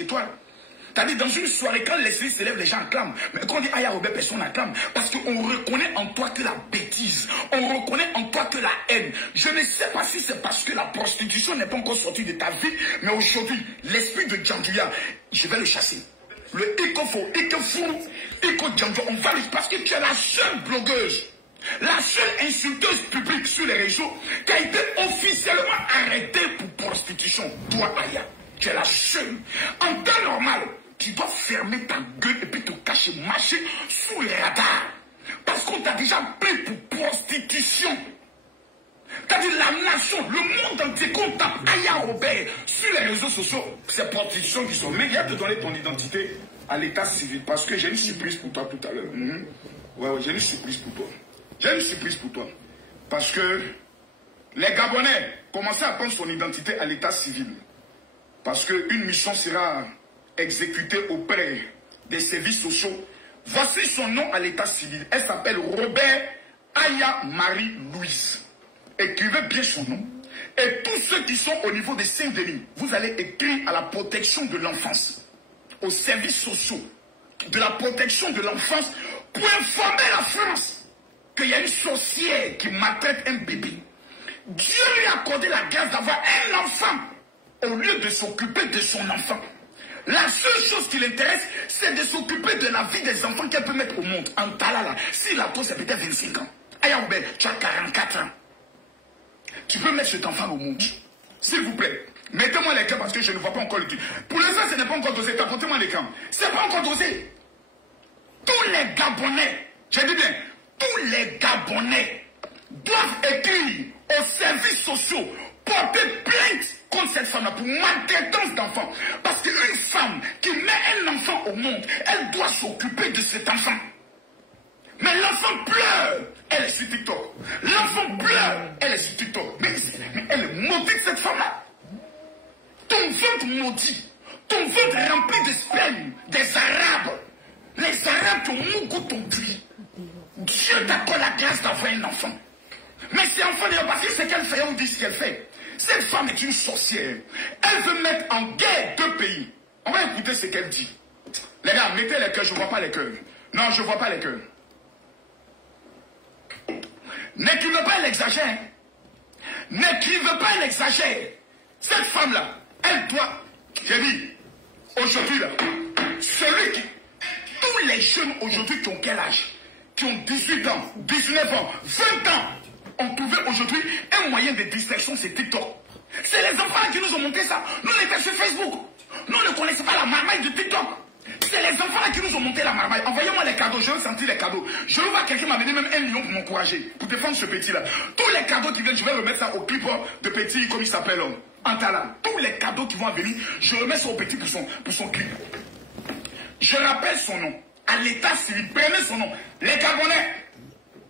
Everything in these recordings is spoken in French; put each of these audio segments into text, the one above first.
étoiles. C'est-à-dire, dans une soirée, quand l'esprit s'élève, les gens acclament. Mais quand on dit Aya Robert, personne n'acclame. Parce qu'on reconnaît en toi que la bêtise. On reconnaît en toi que la haine. Je ne sais pas si c'est parce que la prostitution n'est pas encore sortie de ta vie. Mais aujourd'hui, l'esprit de Djandouya, je vais le chasser. Le Ikofo, Ikofou, Iko Djandouya, on va le... Parce que tu es la seule blogueuse, la seule insulteuse publique sur les réseaux qui a été officiellement arrêtée pour prostitution. Toi, Aya, tu es la seule. En temps normal, tu dois fermer ta gueule et puis te cacher, marcher sous les radars. Parce qu'on t'a déjà pris pour prostitution. T'as dit la nation, le monde entier, qu'on tape Aya Robert sur les réseaux sociaux, c'est prostitution qui sont. Mais il y a de donner ton identité à l'état civil. Parce que j'ai une surprise pour toi tout à l'heure. Ouais, j'ai une surprise pour toi. J'ai une surprise pour toi. Parce que les Gabonais commencent à prendre son identité à l'état civil. Parce qu'une mission sera exécutée auprès des services sociaux. Voici son nom à l'état civil. Elle s'appelle Robert Aya Marie-Louise. Écrivez bien son nom. Et tous ceux qui sont au niveau de Saint-Denis, vous allez écrire à la protection de l'enfance, aux services sociaux de la protection de l'enfance, pour informer la France qu'il y a une sorcière qui maltraite un bébé. Dieu lui a accordé la grâce d'avoir un enfant au lieu de s'occuper de son enfant. La seule chose qui l'intéresse, c'est de s'occuper de la vie des enfants qu'elle peut mettre au monde. En Talala, s'il a tôt, c'est peut-être 25 ans. Aya Robert, tu as 44 ans. Tu peux mettre cet enfant au monde. S'il vous plaît, mettez-moi les camps parce que je ne vois pas encore le truc. Pour l'instant, ce n'est pas encore dosé. Apportez-moi les camps. Ce n'est pas encore dosé. Tous les Gabonais, je dis bien, tous les Gabonais doivent écrire aux services sociaux, porter plainte contre cette femme-là pour maltraitance d'enfants. Parce qu'une femme qui met un enfant au monde, elle doit s'occuper de cet enfant. Mais l'enfant pleure, elle est sur TikTok. L'enfant pleure, elle est sur TikTok. Mais elle est maudite, cette femme-là. Ton ventre maudit, ton ventre rempli de sperme des Arabes. Les Arabes qui ont mougou ton cul. Dieu t'accorde la grâce d'avoir un enfant. Mais ces enfants, parce que ce qu'elle fait, on dit ce qu'elle fait. Cette femme est une sorcière. Elle veut mettre en guerre deux pays. On va écouter ce qu'elle dit. Les gars, mettez les cœurs, je ne vois pas les cœurs. Non, je ne vois pas les cœurs. N'écrivez pas, elle exagère. N'écrivez pas, elle exagère. Cette femme-là, elle doit, j'ai dit, aujourd'hui là, celui qui, tous les jeunes aujourd'hui qui ont quel âge? Qui ont 18 ans, 19 ans, 20 ans, ont trouvé aujourd'hui un moyen de distraction, c'est TikTok. C'est les enfants qui nous ont montré ça. Nous, on était sur Facebook. Nous, on ne connaissait pas la marmaille de TikTok. C'est les enfants qui nous ont monté la marmaille. Envoyez-moi les cadeaux, je veux sentir les cadeaux. Je veux voir quelqu'un m'amener même 1 million pour m'encourager, pour défendre ce petit-là. Tous les cadeaux qui viennent, je vais remettre ça au clip de petit, comme il s'appelle, Antala. Tous les cadeaux qui vont venir, je remets ça au petit pour son clip. Je rappelle son nom. À l'état civil, prenez son nom. Les Gabonais,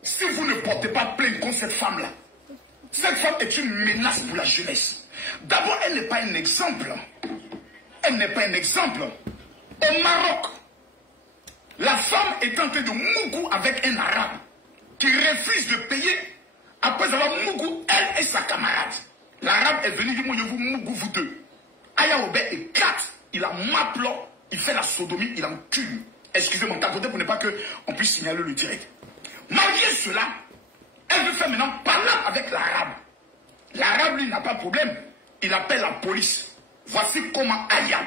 si vous ne portez pas plainte contre cette femme-là, cette femme est une menace pour la jeunesse. D'abord, elle n'est pas un exemple. Elle n'est pas un exemple. Au Maroc, la femme est en train de mougou avec un arabe qui refuse de payer après avoir mougou elle et sa camarade. L'arabe est venu dire, moi je vous mougou vous deux. Aya Robert éclate, il a maplo, il fait la sodomie, il encule. Excusez-moi, tapoter pour ne pas qu'on puisse signaler le direct. Malgré cela, elle veut faire maintenant parler avec l'arabe. L'arabe, lui, n'a pas de problème. Il appelle la police. Voici comment Aya,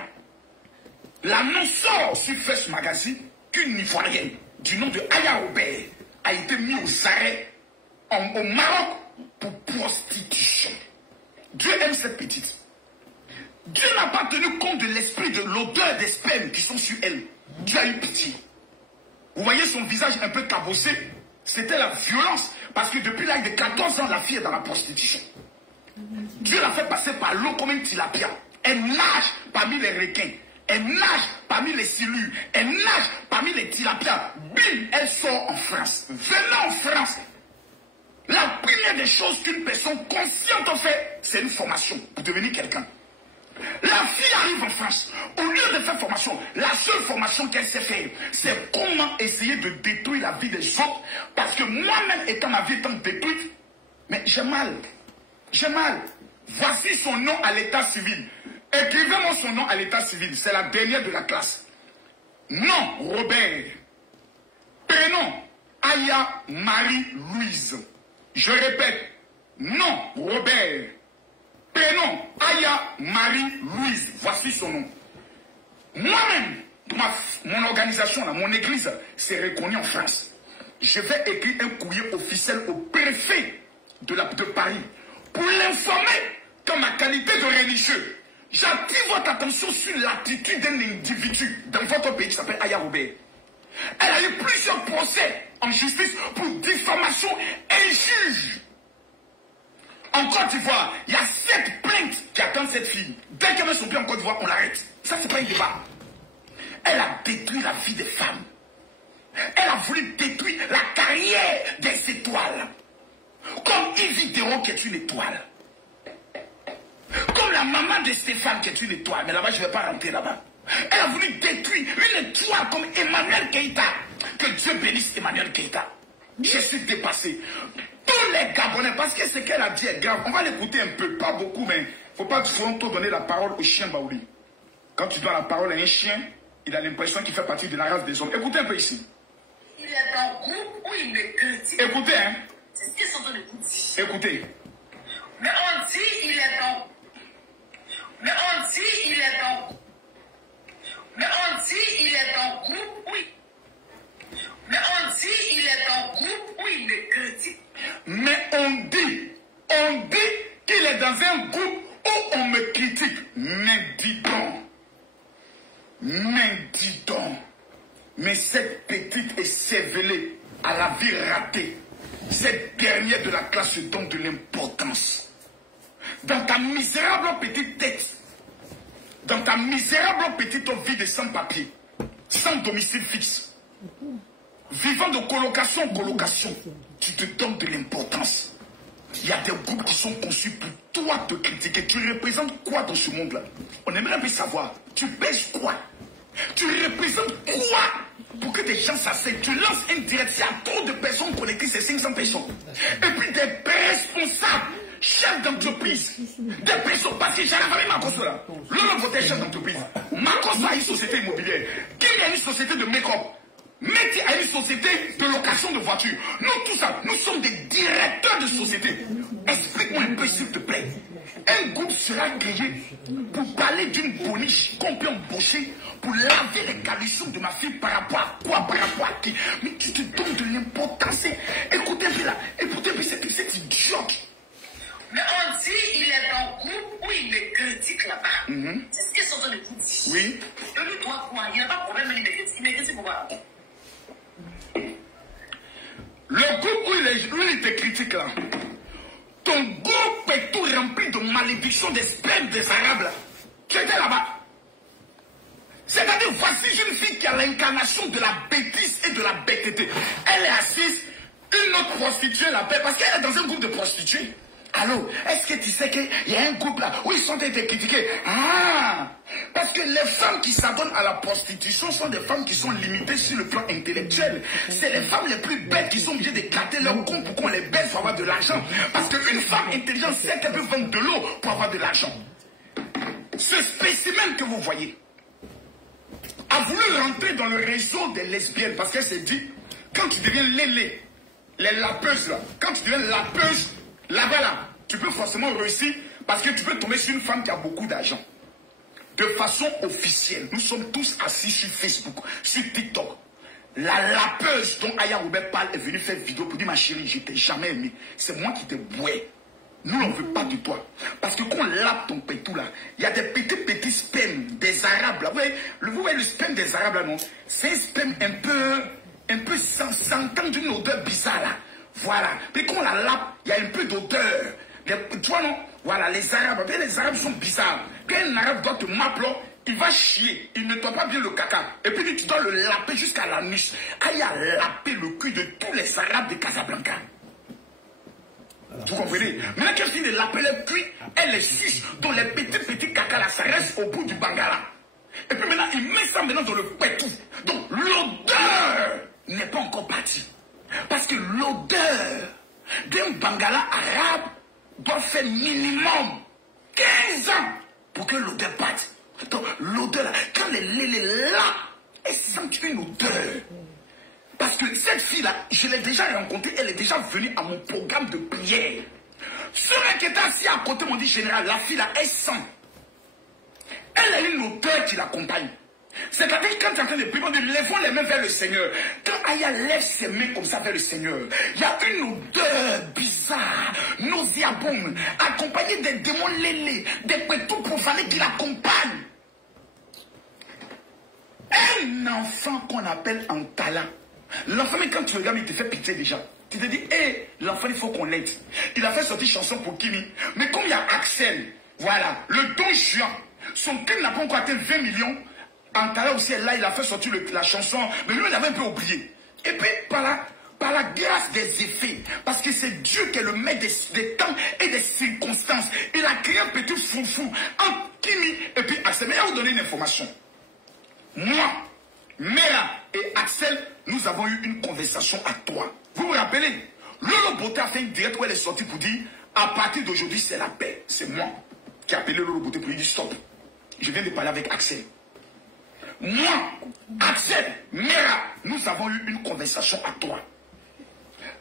l'annonceur sur First Magazine, qu'une Ivoirienne du nom de Aya Robert a été mise aux arrêts au Maroc pour prostitution. Dieu aime cette petite. Dieu n'a pas tenu compte de l'esprit, de l'odeur des spermes qui sont sur elle. Dieu a eu pitié. Vous voyez son visage un peu cabossé. C'était la violence. Parce que depuis l'âge de 14 ans, la fille est dans la prostitution. Dieu l'a fait passer par l'eau comme une tilapia. Elle nage parmi les requins. Elle nage parmi les silures. Elle nage parmi les tilapias. Bim, elle sort en France. Venant en France, la première des choses qu'une personne consciente fait, c'est une formation pour devenir quelqu'un. La fille arrive en France. Au lieu de faire formation, la seule formation qu'elle sait faire, c'est comment essayer de détruire la vie des autres. Parce que moi-même, étant ma vie étant détruite, mais j'ai mal. J'ai mal. Voici son nom à l'état civil. Écrivez-moi son nom à l'état civil. C'est la dernière de la classe. Nom, Robert. Prénom, Aya Marie-Louise. Je répète. Nom, Robert. Prénom, Aya Marie-Louise. Voici son nom. Moi-même, mon organisation, là, mon église, c'est reconnu en France. Je vais écrire un courrier officiel au préfet de Paris pour l'informer qu'en ma qualité de religieux, j'attire votre attention sur l'attitude d'un individu dans votre pays qui s'appelle Aya Robert. Elle a eu plusieurs procès en justice pour diffamation injuge. En Côte d'Ivoire, il y a 7 plaintes qui attendent cette fille. Dès qu'elle met son pied en Côte d'Ivoire, on l'arrête. Ça, c'est pas un débat. Elle a détruit la vie des femmes. Elle a voulu détruire la carrière des étoiles. Comme Yves Déron qui est une étoile. Comme la maman de Stéphane qui est une étoile. Mais là-bas, je ne vais pas rentrer là-bas. Elle a voulu détruire une étoile comme Emmanuel Keïta. Que Dieu bénisse Emmanuel Keïta. Je suis dépassé. Tous les Gabonais, parce que ce qu'elle a dit est grave. On va l'écouter un peu, pas beaucoup, mais il ne faut pas trop donner la parole au chien Baouli. Quand tu donnes la parole à un chien, il a l'impression qu'il fait partie de la race des hommes. Écoutez un peu ici. Il est dans le groupe où il me critique. Écoutez, hein. C'est ce qu'ils sont en train de vous dire. Écoutez. Mais on dit il est dans. Mais on dit il est dans. Mais on dit il est dans le groupe où il. Mais on dit il est dans le groupe où il me critique. Mais on dit qu'il est dans un groupe où on me critique. Mais dis donc, mais cette petite est cervelée à la vie ratée. Cette dernière de la classe se donne de l'importance. Dans ta misérable petite tête, dans ta misérable petite vie de sans-papier, sans domicile fixe, vivant de colocation en colocation, tu te donnes de l'importance. Il y a des groupes qui sont conçus pour toi te critiquer. Tu représentes quoi dans ce monde-là? On aimerait bien savoir. Tu pèses quoi? Tu représentes quoi pour que des gens s'asseyent? Tu lances un direct. Il y a trop de personnes connectées, c'est 500 personnes. Et puis des responsables, chefs d'entreprise, des personnes, parce que j'ai la famille Makoso là. L'homme votait chef d'entreprise. Makoso a une société immobilière. Qui a une société de make-up? Métier à une société de location de voitures. Nous, tout ça, nous sommes des directeurs de société. Explique-moi un peu, s'il te plaît. Un groupe sera créé pour parler d'une boniche qu'on peut embaucher pour laver les caleçons de ma fille par rapport à quoi, par rapport à qui. Mais tu te donnes de l'importance. Écoutez un peu là, écoutez un peu cette idiote. Mais on dit il est dans le groupe où il me critique là-bas. C'est ce qu'ils sont en train de vous dire. Oui. Je lui dois quoi? Il n'y a pas de problème, il me critique pourquoi? Le groupe où il te critique là, ton groupe est tout rempli de malédictions des spermes des Arabes là, qui étaient là-bas. C'est-à-dire, voici une fille qui a l'incarnation de la bêtise et de la bêteté. Elle est assise, une autre prostituée la paix, parce qu'elle est dans un groupe de prostituées. Allô, est-ce que tu sais qu'il y a un groupe là où ils sont été critiqués? Ah, parce que les femmes qui s'abonnent à la prostitution sont des femmes qui sont limitées sur le plan intellectuel. C'est les femmes les plus bêtes qui sont obligées d'éclater leur compte pour qu'on les baisse pour avoir de l'argent. Parce qu'une femme intelligente sait qu'elle peut vendre de l'eau pour avoir de l'argent. Ce spécimen que vous voyez a voulu rentrer dans le réseau des lesbiennes parce qu'elle s'est dit, quand tu deviens les lapeuses là, quand tu deviens lapeuse, là-bas, là, tu peux forcément réussir parce que tu peux tomber sur une femme qui a beaucoup d'argent. De façon officielle, nous sommes tous assis sur Facebook, sur TikTok. La lapeuse dont Aya Robert parle est venue faire vidéo pour dire, ma chérie, je t'ai jamais aimé. C'est moi qui t'ai boué. Nous, on ne veut pas de toi. Parce que quand on lape ton pétou là, il y a des petits spermes des Arabes là. Vous voyez le sperme des Arabes là, non? C'est un sperme un peu sentant d'une odeur bizarre là. Voilà. Puis quand on la lape, il y a un peu d'odeur. Tu vois, non? Voilà, les Arabes. Les Arabes sont bizarres. Quand un Arabe doit te mapler, il va chier. Il ne nettoie pas bien le caca. Et puis tu dois le laper jusqu'à l'anus. Aïe a lapé le cul de tous les Arabes de Casablanca. Vous comprenez? Maintenant qu'elle finit de laper le cul, elle les suce. Donc les petits caca là, ça reste au bout du bangala. Et puis maintenant, il met ça maintenant dans le pétou. Donc l'odeur n'est pas encore partie. Parce que l'odeur d'un bangala arabe doit faire minimum 15 ans pour que l'odeur parte. Donc, l'odeur là, quand elle est là, elle sent une odeur. Parce que cette fille-là, je l'ai déjà rencontrée, elle est déjà venue à mon programme de prière. Ceux qui étaient assis à côté m'ont dit, général, la fille là, elle sent. Elle a une odeur qui l'accompagne. C'est-à-dire quand tu es en train de prier, on dit, lèvons les mains vers le Seigneur. Quand Aya lève ses mains comme ça vers le Seigneur, il y a une odeur bizarre, nauséabonde, accompagnée des démons lélés, des pétous profanés qui l'accompagnent. Un enfant qu'on appelle Antala. L'enfant, mais quand tu regardes, il te fait pitié déjà. Tu te dis, hé, l'enfant, il faut qu'on l'aide. Il a fait sortir chanson pour Kimi. Mais comme il y a Axel, voilà, le don juin, son crime n'a pas encore atteint 20 millions. Antala aussi, là, il a fait sortir la chanson. Mais lui, il avait un peu oublié. Et puis, par la grâce des effets, parce que c'est Dieu qui est le maître des temps et des circonstances. Il a créé un petit foufou entre Kimi et puis Axel. Mais je vais vous donner une information. Moi, Mera et Axel, nous avons eu une conversation à trois. Vous vous rappelez? Lolo Beauté a fait une direct où elle est sortie pour dire, à partir d'aujourd'hui, c'est la paix. C'est moi qui ai appelé Lolo Beauté pour lui dire stop. Je viens de parler avec Axel. Moi, Axel, Mera, nous avons eu une conversation à trois.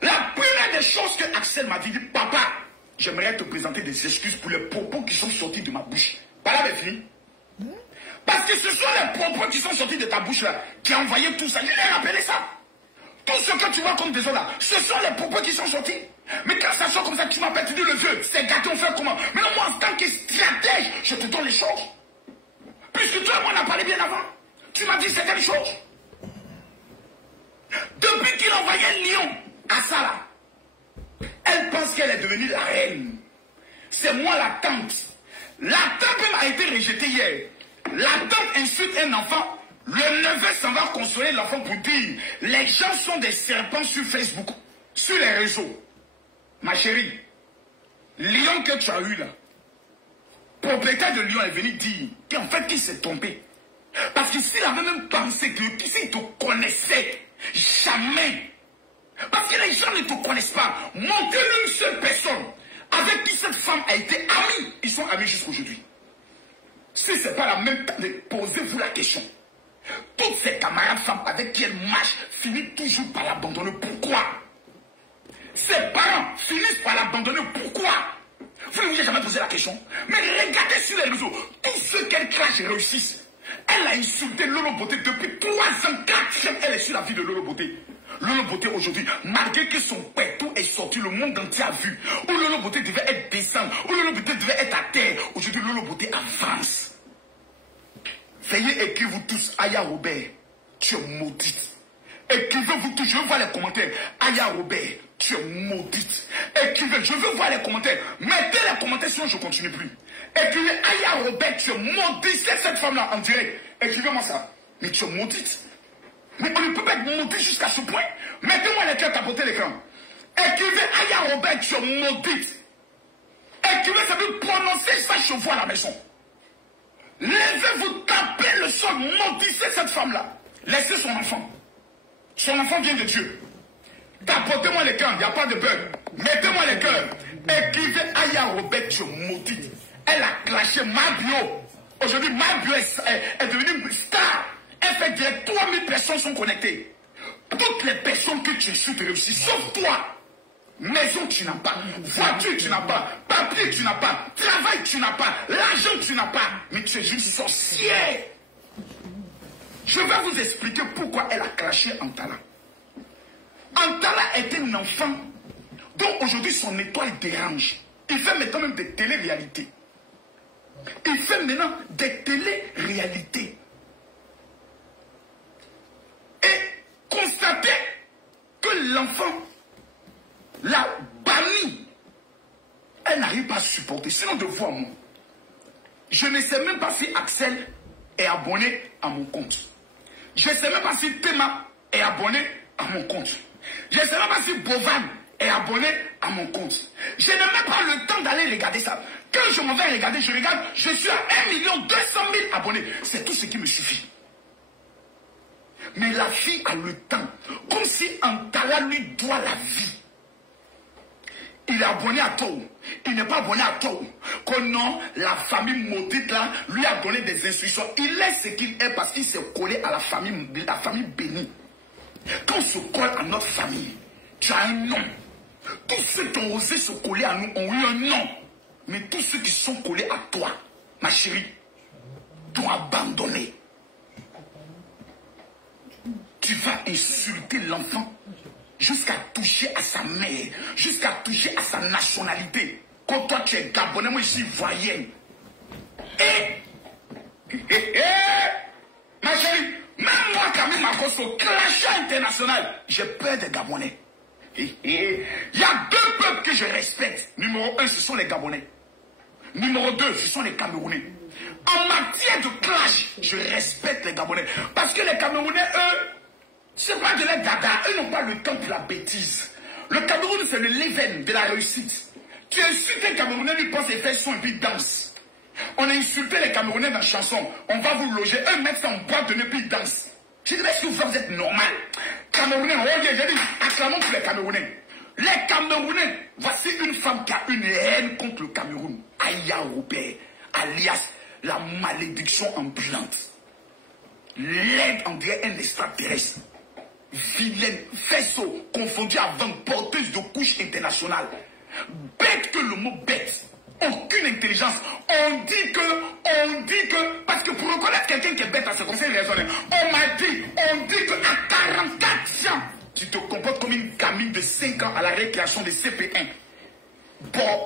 La première des choses que Axel m'a dit, papa, j'aimerais te présenter des excuses pour les propos qui sont sortis de ma bouche. Pas là, fini. Parce que ce sont les propos qui sont sortis de ta bouche là, qui ont envoyé tout ça. Je l'ai rappelé ça. Tout ce que tu vois comme des autres là, ce sont les propos qui sont sortis. Mais quand ça sort comme ça, tu m'appelles, tu dis le vieux, c'est gâté, on fait comment? Mais non, moi, en tant que stratège, je te donne les choses. Puisque toi et moi, on a parlé bien avant. Tu m'as dit certaines choses. Depuis qu'il envoyait Lyon à ça là, elle pense qu'elle est devenue la reine. C'est moi la tante. La tante m'a été rejetée hier. La tante insulte un enfant. Le neveu s'en va consoler l'enfant pour dire, les gens sont des serpents sur Facebook, sur les réseaux. Ma chérie, Lyon que tu as eu là, propriétaire de Lyon est venu dire qu'en fait qu'il s'est trompé. Parce que s'il avait même pensé que s'il te connaissait, jamais. Parce que les gens ne te connaissent pas. Montrez-lui une seule personne avec qui cette femme a été amie. Ils sont amis jusqu'aujourd'hui. Si ce n'est pas la même temps, posez-vous la question. Toutes ces camarades femmes avec qui elle marche finissent toujours par l'abandonner. Pourquoi? Ses parents finissent par l'abandonner. Pourquoi? Vous ne vous avez jamais posé la question? Mais regardez sur les réseaux. Tous ceux qu'elle crache réussissent. Elle a insulté Lolo Beauté depuis 3 ans, 4 ans. Elle est sur la vie de Lolo Beauté. Lolo Beauté aujourd'hui, malgré que son pétou est sorti, le monde entier a vu. Où Lolo Beauté devait être descendre, où Lolo Beauté devait être à terre. Aujourd'hui, Lolo Beauté avance. Veuillez écrire vous tous, Aya Robert, tu es maudite. Écrivez-vous tous, je veux voir les commentaires. Aya Robert, tu es maudite. Écrivez, je veux voir les commentaires. Mettez les commentaires sinon je ne continue plus. Écrivez, Aya Robert, tu es maudite. C'est cette femme-là en direct. Écrivez-moi ça. Mais tu es maudite. Mais on ne peut pas être maudit jusqu'à ce point. Mettez-moi les cœurs, tapotez l'écran. Écrivez, Aya Robert, tu es maudite. Écrivez, ça veut prononcer ça chez vous à la maison. Levez-vous, tapez le sol, maudissez cette femme-là. Laissez son enfant. Son enfant vient de Dieu. Tapotez-moi les cœurs, il n'y a pas de bug. Mettez-moi les cœurs. Écrivez Aya Robert, tu es maudite. Elle a clashé ma bio. Aujourd'hui, ma bio est devenue une star. Elle fait direct, 3000 personnes sont connectées. Toutes les personnes que tu insultes réussissent, sauf toi. Maison, tu n'as pas. Voiture, tu n'as pas. Papier, tu n'as pas. Travail, tu n'as pas. L'argent, tu n'as pas. Mais tu es une sorcière. Je vais vous expliquer pourquoi elle a clashé Antala. Antala est un enfant dont aujourd'hui son étoile dérange. Il fait maintenant même des télé-réalités. Il fait maintenant des télé-réalités. Et constatez que l'enfant la bannie. Elle n'arrive pas à supporter. Sinon de voir moi. Je ne sais même pas si Axel est abonné à mon compte. Je ne sais même pas si Théma est abonné à mon compte. Je ne sais même pas si Bovan est abonné à mon compte. Je n'ai même pas le temps d'aller regarder ça. Quand je m'en vais regarder, je regarde, je suis à 1 200 000 abonnés. C'est tout ce qui me suffit. Mais la fille a le temps. Comme si Antala lui doit la vie. Il est abonné à Togo. Il n'est pas abonné à Togo. Que non, la famille maudite là lui a donné des instructions. Il est ce qu'il est parce qu'il s'est collé à la famille bénie. Quand on se colle à notre famille, tu as un nom. Tous ceux qui ont osé se coller à nous ont eu un nom. Mais tous ceux qui sont collés à toi, ma chérie, t'ont abandonné. Tu vas insulter l'enfant jusqu'à toucher à sa mère, jusqu'à toucher à sa nationalité. Quand toi tu es Gabonais, moi je suis ivoirienne. Ma chérie, même moi Camille Makosso, clash international, j'ai peur des Gabonais. Il y a deux peuples que je respecte. Numéro 1, ce sont les Gabonais. Numéro 2, ce sont les Camerounais. En matière de clash, je respecte les Gabonais. Parce que les Camerounais, eux, c'est pas de la dada. Eux n'ont pas le temps pour la bêtise. Le Cameroun, c'est le leven de la réussite. Tu insultes un Camerounais, lui pense et fait son et puis danse. On a insulté les Camerounais dans la chanson. On va vous loger. Eux mettent ça en boîte de nez puis ils dansent. Je dis, est-ce que vous êtes normal? Camerounais, j'ai dit, acclamons pour les Camerounais. Les Camerounais, voici une femme qui a une haine contre le Cameroun. Aya Robert, alias la malédiction ambulante. L'aide en dirait un extraterrestre. Vilaine, faisceau, confondu avant porteuse de couche internationale. Bête que le mot bête. Aucune intelligence. On dit que, parce que pour reconnaître quelqu'un qui est bête à ce conseil raisonné, on dit que à 44 ans, tu te comportes comme une gamine de 5 ans à la récréation des CP1. Bon,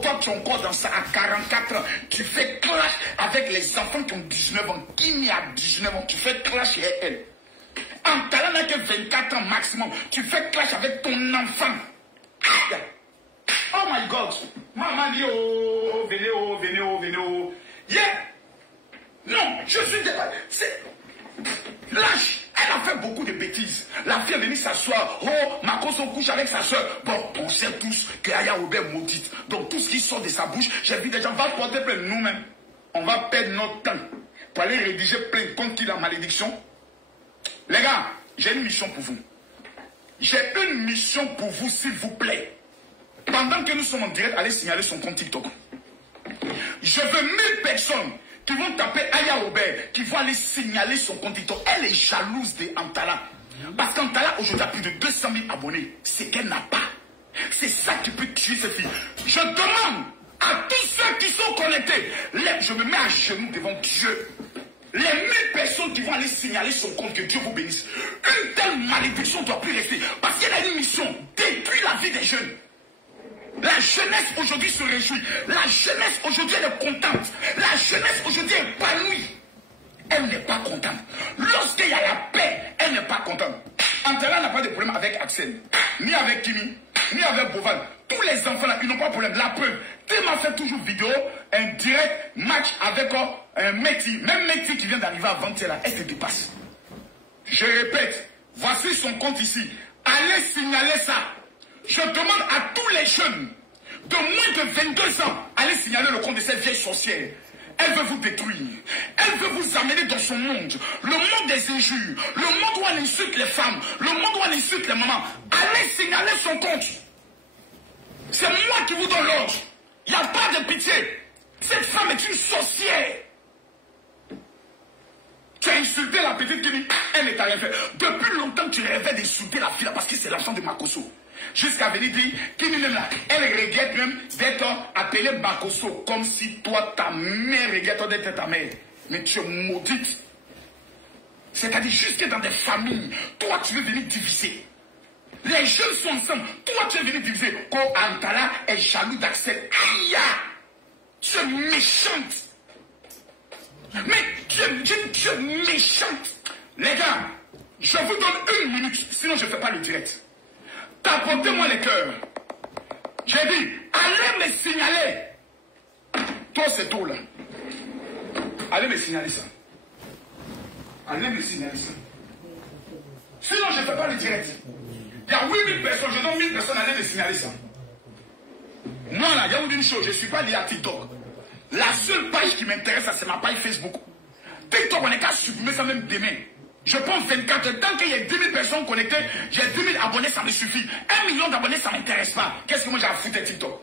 toi tu es encore dans ça à 44 ans. Tu fais clash avec les enfants qui ont 19 ans. Qui a 19 ans, tu fais clash avec elle. Antala n'a que 24 ans maximum. Tu fais clash avec ton enfant. Oh my God. Maman dit, oh, venez. Yeah. Non, je suis c'est lâche. Elle a fait beaucoup de bêtises. La fille est venue s'asseoir. Oh, Makosso couche avec sa soeur. Bon, on sait tous que Aya Robert maudite. Donc tout ce qui sort de sa bouche, j'ai vu des gens, on va porter plainte nous-mêmes. On va perdre notre temps pour aller rédiger plainte contre qui la malédiction. Les gars, j'ai une mission pour vous. J'ai une mission pour vous, s'il vous plaît. Pendant que nous sommes en direct, allez signaler son compte TikTok. Je veux 1000 personnes qui vont taper Aya Robert, qui vont aller signaler son compte TikTok. Elle est jalouse de Antala. Parce qu'Antala, aujourd'hui, a plus de 200 000 abonnés. C'est qu'elle n'a pas. C'est ça qui peut tuer cette fille. Je demande à tous ceux qui sont connectés, je me mets à genoux devant Dieu. Les 1000 personnes qui vont aller signaler son compte, que Dieu vous bénisse. Une telle malédiction ne doit plus rester. Parce qu'elle a une mission, détruire la vie des jeunes. La jeunesse aujourd'hui se réjouit. La jeunesse aujourd'hui elle est contente. La jeunesse aujourd'hui est épanouie. Elle n'est pas contente. Lorsqu'il y a la paix, elle n'est pas contente. Antala n'a pas de problème avec Axel, ni avec Kimi, ni avec Boval. Tous les enfants là, ils n'ont pas de problème. La preuve, Théma fait toujours vidéo, un direct match avec un Meti. Même Meti qui vient d'arriver avant-hier là, elle se dépasse. Je répète, voici son compte ici. Allez signaler ça. Je demande à tous les jeunes de moins de 22 ans, allez signaler le compte de cette vieille sorcière. Elle veut vous détruire. Elle veut vous amener dans son monde. Le monde des injures. Le monde où elle insulte les femmes. Le monde où elle insulte les mamans. Allez signaler son compte. C'est moi qui vous donne l'ordre. Il n'y a pas de pitié. Cette femme est une sorcière. Tu as insulté la petite Kimi. Elle n'est à rien fait. Depuis longtemps, tu rêvais d'insulter la fille là parce que c'est l'enfant de Makosso. Jusqu'à venir dire, Kimi même là, elle regrette même d'être appelée Makosso, comme si toi, ta mère regrette d'être ta mère. Mais tu es maudite. C'est-à-dire, jusque dans des familles, toi, tu veux venir diviser. Les jeunes sont ensemble, toi, tu veux venir diviser. Quand Antala est jaloux d'Axel, aïe, tu es méchante. Mais tu es méchante. Les gars, je vous donne 1 minute, sinon je ne fais pas le direct. Tapotez-moi les cœurs. J'ai dit, allez me signaler. Toi, c'est tout là. Allez me signaler ça. Allez me signaler ça. Sinon, je ne fais pas le direct. Il y a 8000 personnes, je donne 1000 personnes, allez me signaler ça. Moi là, il y a une chose, je ne suis pas lié à TikTok. La seule page qui m'intéresse, c'est ma page Facebook. TikTok, on n'est qu'à supprimer ça même demain. Je prends 24 heures. Tant qu'il y a 10 000 personnes connectées, j'ai 10 000 abonnés, ça me suffit. 1 million d'abonnés, ça ne m'intéresse pas. Qu'est-ce que moi j'ai à foutre de TikTok?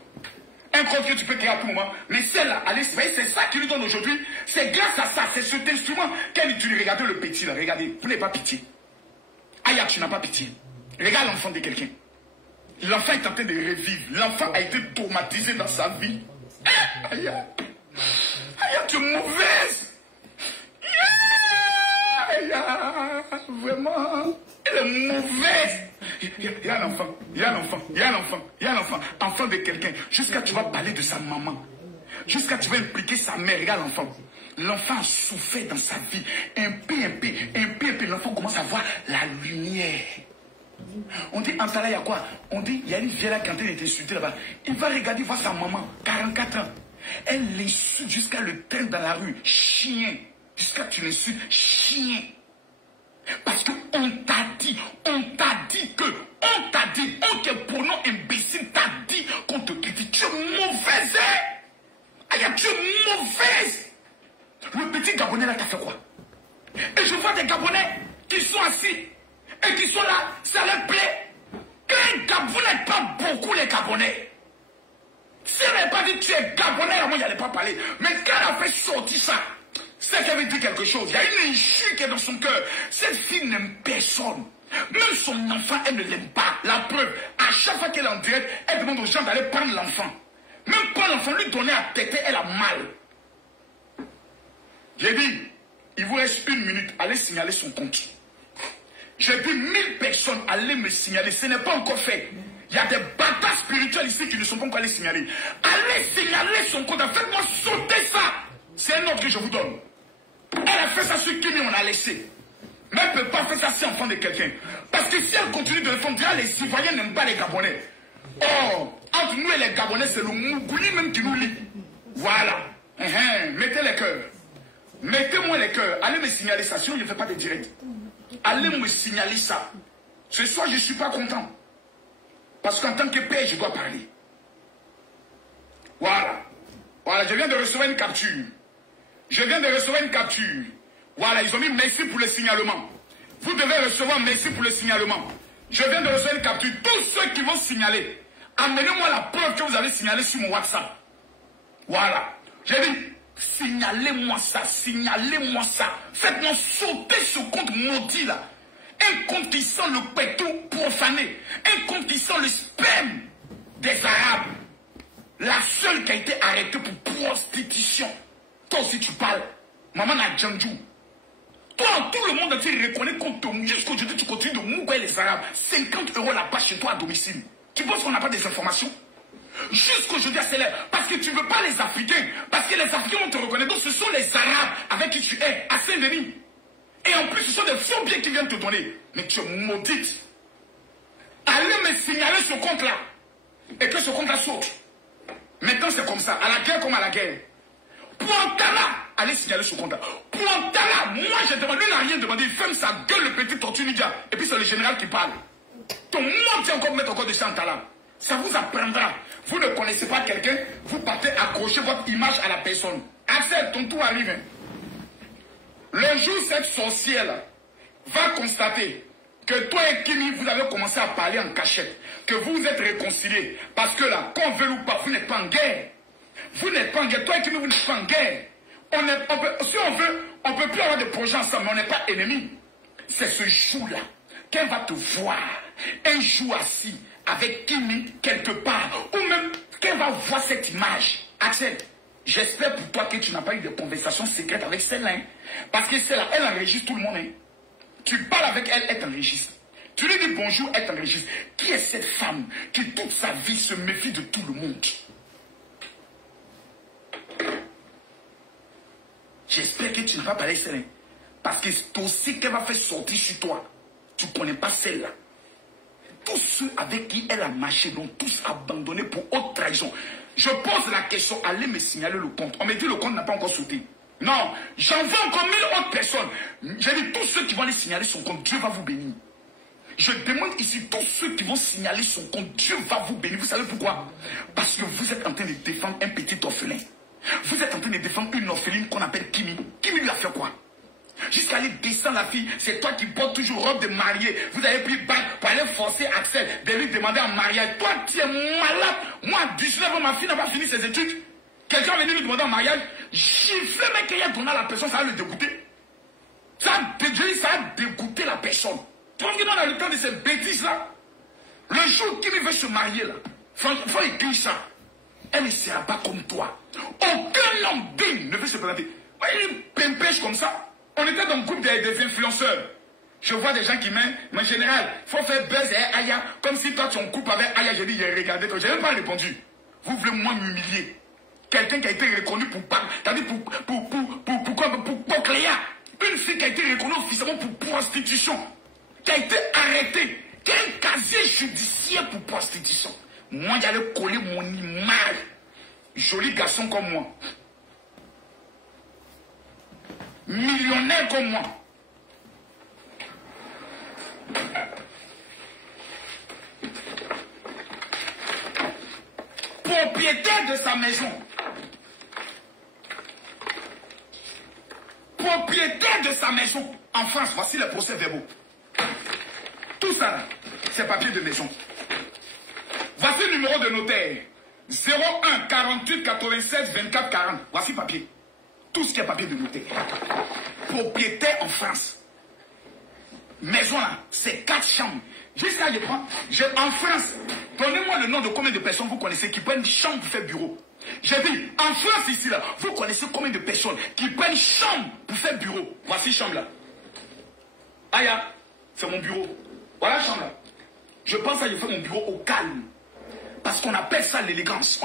Un compte que tu peux créer à tout moment. Mais celle-là, allez, c'est ça qui nous donne aujourd'hui. C'est grâce à ça, c'est cet instrument qu'elle utilise. Regardez le petit là, regardez. Vous n'avez pas pitié. Aya, tu n'as pas pitié. Regarde l'enfant de quelqu'un. L'enfant est en train de revivre. L'enfant a été traumatisé dans sa vie. Aya, Aya, tu es mauvaise. Vraiment, elle est mauvaise. Il y a l'enfant, il y a l'enfant, il y a l'enfant, il y a l'enfant, enfant de quelqu'un. Jusqu'à tu vas parler de sa maman. Jusqu'à tu vas impliquer sa mère. Regarde l'enfant. L'enfant a souffert dans sa vie. Un peu. L'enfant commence à voir la lumière. On dit, en Tala, il y a quoi? On dit, il y a une vieille qui est en train d'être insultée là-bas. Il va regarder voir sa maman, 44 ans. Elle l'insulte jusqu'à le traîne dans la rue. Chien. Jusqu'à tu l'insultes, chien. Parce qu'on t'a dit que, on te pronom imbécile, t'a dit qu'on te critique. Tu es mauvaise, hein? Aya, tu es mauvaise. Le petit Gabonais là, t'as fait quoi? Et je vois des Gabonais qui sont assis et qui sont là, ça leur plaît. Et les Gabonais parlent beaucoup, les Gabonais. Si elle n'avait pas dit tu es Gabonais, moi, il n'allait pas parler. Mais quand elle a fait sortir ça, c'est qu'elle veut dire quelque chose. Il y a une injure qui est dans son cœur. Cette fille n'aime personne. Même son enfant, elle ne l'aime pas. La preuve, à chaque fois qu'elle est en direct, elle demande aux gens d'aller prendre l'enfant. Même prendre l'enfant, lui donner à têter, elle a mal. J'ai dit, il vous reste 1 minute, allez signaler son compte. J'ai dit 1000 personnes, allez me signaler. Ce n'est pas encore fait. Il y a des bâtards spirituels ici qui ne sont pas encore allés signaler. Allez signaler son compte. Faites-moi sauter ça. C'est un ordre que je vous donne. Elle a fait ça sur Kimi, on a laissé. Mais elle ne peut pas faire ça si enfant de quelqu'un. Parce que si elle continue de le faire, déjà les Ivoiriens n'aiment pas les Gabonais. Oh, entre nous et les Gabonais, c'est le Mougouli même qui nous lie. Voilà. Mettez les cœurs. Mettez-moi les cœurs. Allez me signaler ça, sinon je ne fais pas de direct. Allez me signaler ça. Ce soir, je ne suis pas content. Parce qu'en tant que père, je dois parler. Voilà. Voilà, je viens de recevoir une capture. Voilà, ils ont mis merci pour le signalement. Vous devez recevoir merci pour le signalement. Je viens de recevoir une capture. Tous ceux qui vont signaler, amenez-moi la preuve que vous avez signalé sur mon WhatsApp. Voilà. J'ai dit, signalez-moi ça. Faites-moi sauter ce compte maudit là. Un compte qui sent le pétou profané. Un compte qui sent le sperme des Arabes. La seule qui a été arrêtée pour prostitution. Toi aussi tu parles. Maman n'a Djandjou. Toi, tout le monde entier reconnaît qu'on te mouille. Jusqu'aujourd'hui, tu continues de mouiller les Arabes. 50 € là-bas chez toi à domicile. Tu penses qu'on n'a pas des informations? Jusqu'aujourd'hui, c'est l'air. Parce que tu ne veux pas les Africains. Parce que les Africains vont te reconnaître. Donc ce sont les Arabes avec qui tu es à Saint-Denis. Et en plus, ce sont des faux biens qui viennent te donner. Mais tu es maudite. Allez me signaler ce compte-là. Et que ce compte-là saute. Maintenant, c'est comme ça. À la guerre comme à la guerre. Pointala, allez signaler ce compte-là. Pointala, moi je demande, lui n'a rien demandé. Il ferme sa gueule, le petit tortue ninja. Et puis c'est le général qui parle. Ton monde tient encore mettre encore de Santala. Ça vous apprendra. Vous ne connaissez pas quelqu'un, vous partez accrocher votre image à la personne. Axel, ton tour arrive. Hein. Le jour où cette sorcière va constater que toi et Kimi, vous avez commencé à parler en cachette, que vous vous êtes réconciliés, parce que là, qu'on veut ou pas, vous n'êtes pas en guerre. Vous n'êtes pas en guerre. Toi et Kimi, vous n'êtes pas en guerre. Si on veut, on ne peut plus avoir de projets ensemble, mais on n'est pas ennemis. C'est ce jour-là qu'elle va te voir, un jour assis avec Kimi quelque part, ou même qu'elle va voir cette image. Axel, j'espère pour toi que tu n'as pas eu de conversation secrète avec celle-là. Hein? Parce que celle-là, elle enregistre tout le monde. Hein? Tu parles avec elle, elle t'enregistre. Tu lui dis bonjour, elle t'enregistre. Qui est cette femme qui toute sa vie se méfie de tout le monde? J'espère que tu n'as pas parlé celle-là. Parce que c'est aussi qu'elle va faire sortir sur toi. Tu ne connais pas celle-là. Tous ceux avec qui elle a marché l'ont tous abandonné pour haute trahison. Je pose la question, allez me signaler le compte. On me dit le compte n'a pas encore sauté. Non, j'envoie encore 1000 autres personnes. J'ai dit tous ceux qui vont aller signaler son compte, Dieu va vous bénir. Je demande ici tous ceux qui vont signaler son compte, Dieu va vous bénir. Vous savez pourquoi? Parce que vous êtes en train de défendre un petit orphelin. Vous êtes en train de défendre une orpheline qu'on appelle Kimi. Kimi lui a fait quoi? Jusqu'à aller descendre la fille. C'est toi qui portes toujours robe de mariée. Vous avez pris bac pour aller forcer Axel de lui demander en mariage. Toi, tu es malade. Moi, à 19 ans, ma fille n'a pas fini ses études. Quelqu'un est venu lui demander en mariage. Gifle, mec, qu'il y a donné à la personne, ça va le dégoûter. Ça a dégoûté la personne. Tu vois que dans le temps de ces bêtises-là, le jour qu'il veut se marier, là, il faut écrire ça. Elle ne sera pas comme toi. Aucun homme digne ne veut se présenter. Une pimpèche comme ça. On était dans le groupe des influenceurs. Je vois des gens qui mettent, mais en général, il faut faire buzz et Aya, comme si toi tu es en couple avec Aya. Je dis, j'ai regardé toi. Je n'ai même pas répondu. Vous voulez moi m'humilier. Quelqu'un qui a été reconnu pour Cléa. Une fille qui a été reconnue officiellement pour prostitution. Qui a été arrêtée. Qui a un casier judiciaire pour prostitution. Moi, j'allais coller mon image. Joli garçon comme moi. Millionnaire comme moi. Propriétaire de sa maison. Propriétaire de sa maison. En France, voici les procès-verbaux. Tout ça, c'est papier de maison. Voici le numéro de notaire. 01 48 96 24 40. Voici papier. Tout ce qui est papier de notaire. Propriétaire en France. Maison là, c'est 4 chambres. Jusqu'à je prends. En France, donnez-moi le nom de combien de personnes vous connaissez qui prennent chambre pour faire bureau. J'ai dit, en France ici là, vous connaissez combien de personnes qui prennent chambre pour faire bureau. Voici chambre là. Aya, c'est mon bureau. Voilà chambre là. Je pense que je fais mon bureau au calme. Parce qu'on appelle ça l'élégance.